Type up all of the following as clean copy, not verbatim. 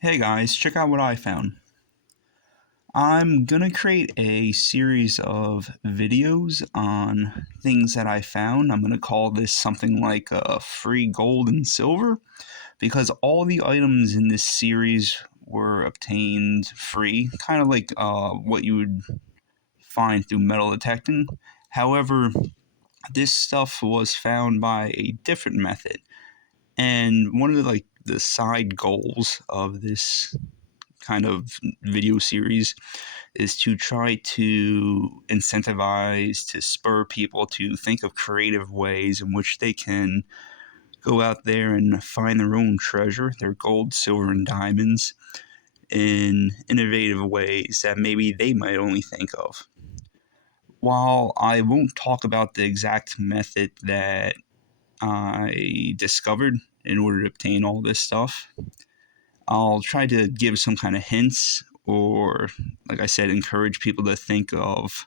Hey guys, check out what I found. I'm gonna create a series of videos on things that I found. I'm gonna call this something like free gold and silver because all the items in this series were obtained free, kind of like what you would find through metal detecting. However, this stuff was found by a different method, and one of the side goals of this kind of video series is to try to incentivize, to spur people to think of creative ways in which they can go out there and find their own treasure, their gold, silver, and diamonds in innovative ways that maybe they might only think of. While I won't talk about the exact method that I discovered in order to obtain all this stuff, I'll try to give some kind of hints or, like I said, encourage people to think of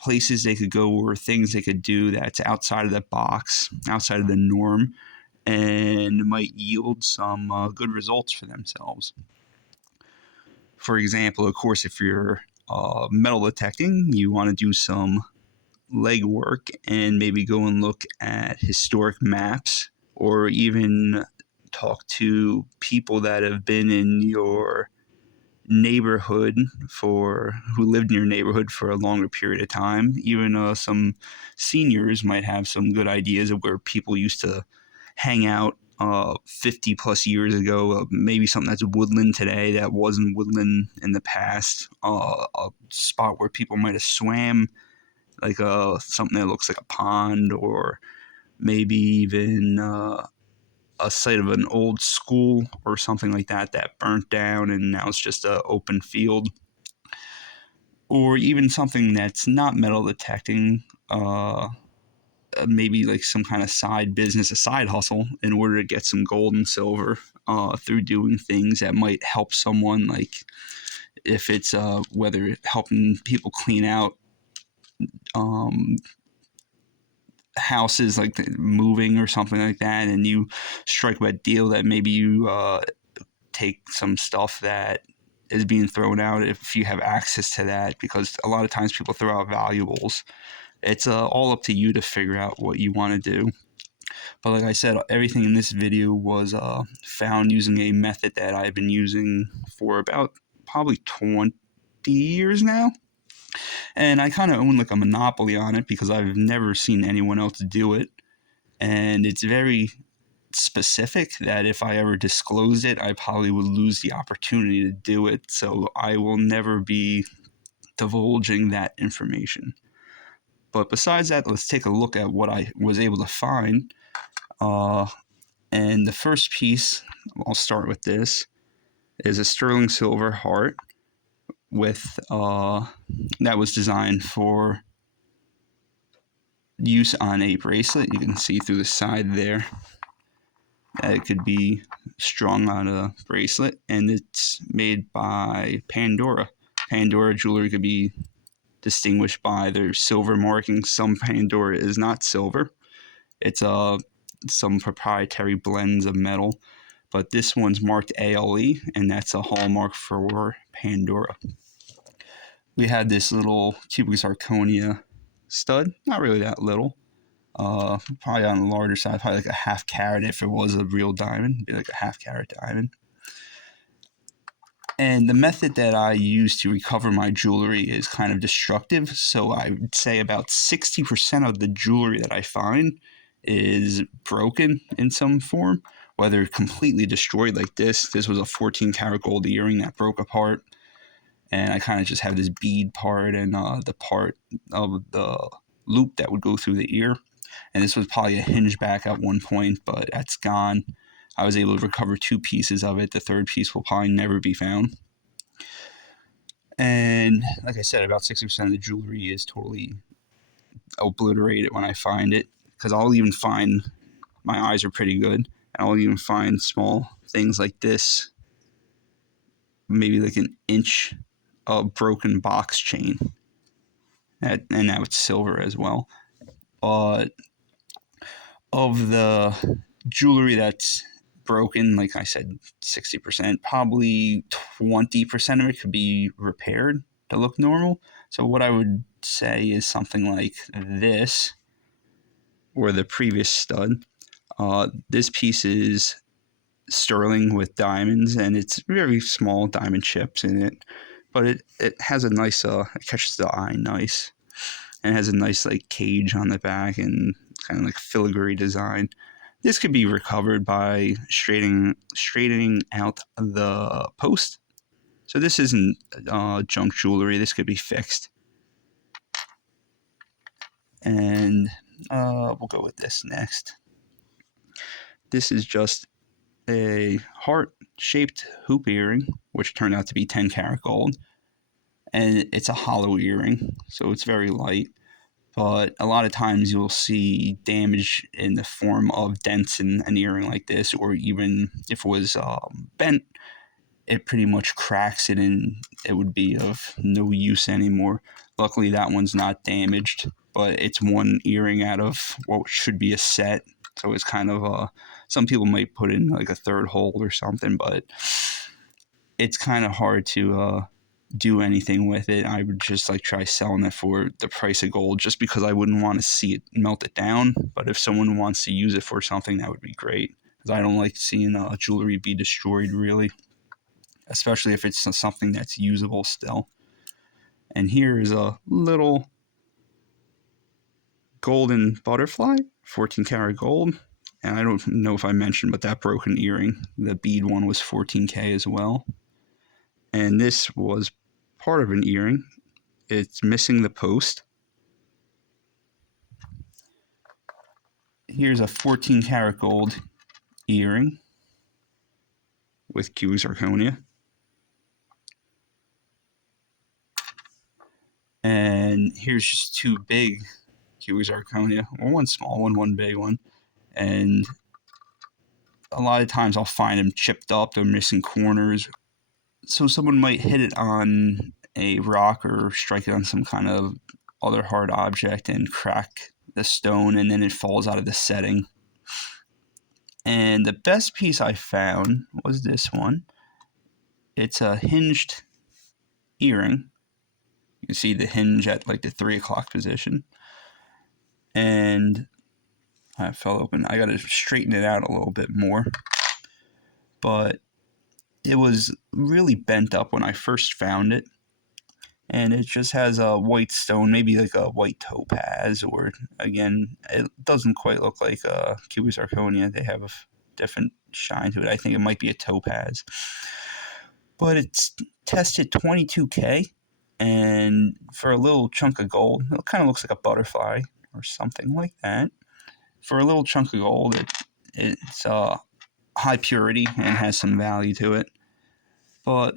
places they could go or things they could do that's outside of the box, outside of the norm, and might yield some good results for themselves. For example, of course, if you're metal detecting, you want to do some legwork and maybe go and look at historic maps or even talk to people that have been in your neighborhood for who lived in your neighborhood for a longer period of time. Even some seniors might have some good ideas of where people used to hang out 50 plus years ago. Maybe something that's woodland today that wasn't woodland in the past. A spot where people might have swam, like something that looks like a pond, or maybe even a site of an old school or something like that that burnt down and now it's just an open field, or even something that's not metal detecting, maybe like some kind of side business, a side hustle, in order to get some gold and silver through doing things that might help someone, like if it's whether helping people clean out um, houses, like moving or something like that, and you strike that deal that maybe you take some stuff that is being thrown out if you have access to that, because a lot of times people throw out valuables. It's all up to you to figure out what you want to do. But like I said, everything in this video was found using a method that I've been using for about probably 20 years now. And I kind of own like a monopoly on it because I've never seen anyone else do it. And it's very specific that if I ever disclosed it, I probably would lose the opportunity to do it. So I will never be divulging that information. But besides that, let's take a look at what I was able to find. Uh, and the first piece, I'll start with this, is a sterling silver heart with that was designed for use on a bracelet. You can see through the side there that it could be strung on a bracelet, and it's made by Pandora. Pandora jewelry could be distinguished by their silver marking. Some Pandora is not silver. It's some proprietary blends of metal, but this one's marked ALE, and that's a hallmark for Pandora. We had this little cubic zirconia stud, not really that little. Probably on the larger side, probably like a half carat if it was a real diamond, it'd be like a half carat diamond. And the method that I use to recover my jewelry is kind of destructive. So I would say about 60% of the jewelry that I find is broken in some form, whether completely destroyed like this. This was a 14 karat gold earring that broke apart. And I kind of just have this bead part and the part of the loop that would go through the ear. And this was probably a hinge back at one point, but that's gone. I was able to recover two pieces of it. The third piece will probably never be found. And like I said, about 60% of the jewelry is totally obliterated when I find it, because I'll even find, my eyes are pretty good, and I'll even find small things like this, maybe like an inch of broken box chain. And now it's silver as well. But of the jewelry that's broken, like I said, 60%. Probably 20% of it could be repaired to look normal. So what I would say is something like this, or the previous stud. This piece is sterling with diamonds, and it's very small diamond chips in it, but it has a nice it catches the eye nice, and it has a nice like cage on the back and kind of like filigree design. This could be recovered by straightening out the post. So this isn't junk jewelry. This could be fixed, and we'll go with this next. This is just a heart-shaped hoop earring, which turned out to be 10 karat gold, and it's a hollow earring, so it's very light. But a lot of times you'll see damage in the form of dents in an earring like this, or even if it was bent, it pretty much cracks it and it would be of no use anymore. Luckily, that one's not damaged, but it's one earring out of what should be a set. So it's kind of some people might put in like a third hole or something, but it's kind of hard to do anything with it. I would just like try selling it for the price of gold, just because I wouldn't want to see it melt it down. But if someone wants to use it for something, that would be great, because I don't like seeing jewelry be destroyed, really, especially if it's something that's usable still. And here is a little golden butterfly, 14 karat gold. And I don't know if I mentioned, but that broken earring, the bead one, was 14K as well. And this was part of an earring. It's missing the post. Here's a 14 karat gold earring with cubic zirconia. And here's just two big cubic zirconia, or one small one, one big one. And a lot of times I'll find them chipped up, they're missing corners. So someone might hit it on a rock or strike it on some kind of other hard object and crack the stone, and then it falls out of the setting. And the best piece I found was this one. It's a hinged earring. You can see the hinge at like the 3 o'clock position. And I fell open. I got to straighten it out a little bit more. But it was really bent up when I first found it. And it just has a white stone, maybe like a white topaz, or again, it doesn't quite look like a cubic zirconia. They have a different shine to it. I think it might be a topaz. But it's tested 22K, and for a little chunk of gold, it kind of looks like a butterfly or something like that. For a little chunk of gold, it's high purity and has some value to it. But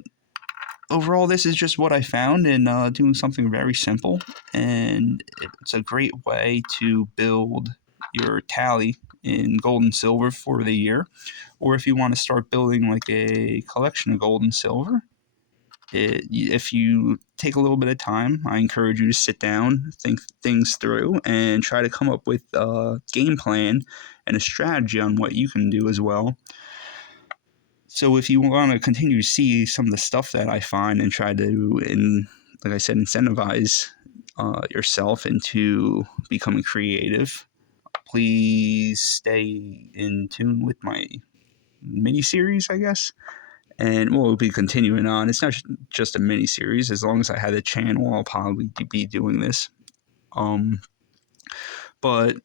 overall, this is just what I found in doing something very simple, and it's a great way to build your tally in gold and silver for the year. Or if you want to start building like a collection of gold and silver, if you take a little bit of time, I encourage you to sit down, think things through, and try to come up with a game plan and a strategy on what you can do as well. So if you want to continue to see some of the stuff that I find and try to, like I said, incentivize yourself into becoming creative, please stay in tune with my mini series, I guess. And we'll be continuing on. It's not just a mini series. As long as I have the channel, I'll probably be doing this. But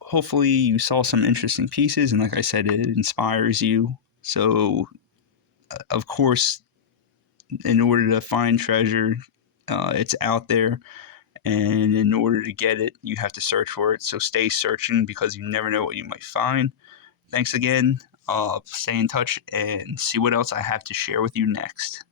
hopefully you saw some interesting pieces, and like I said, it inspires you. So, of course, in order to find treasure, it's out there, and in order to get it, you have to search for it. So stay searching, because you never know what you might find. Thanks again. Stay in touch and see what else I have to share with you next.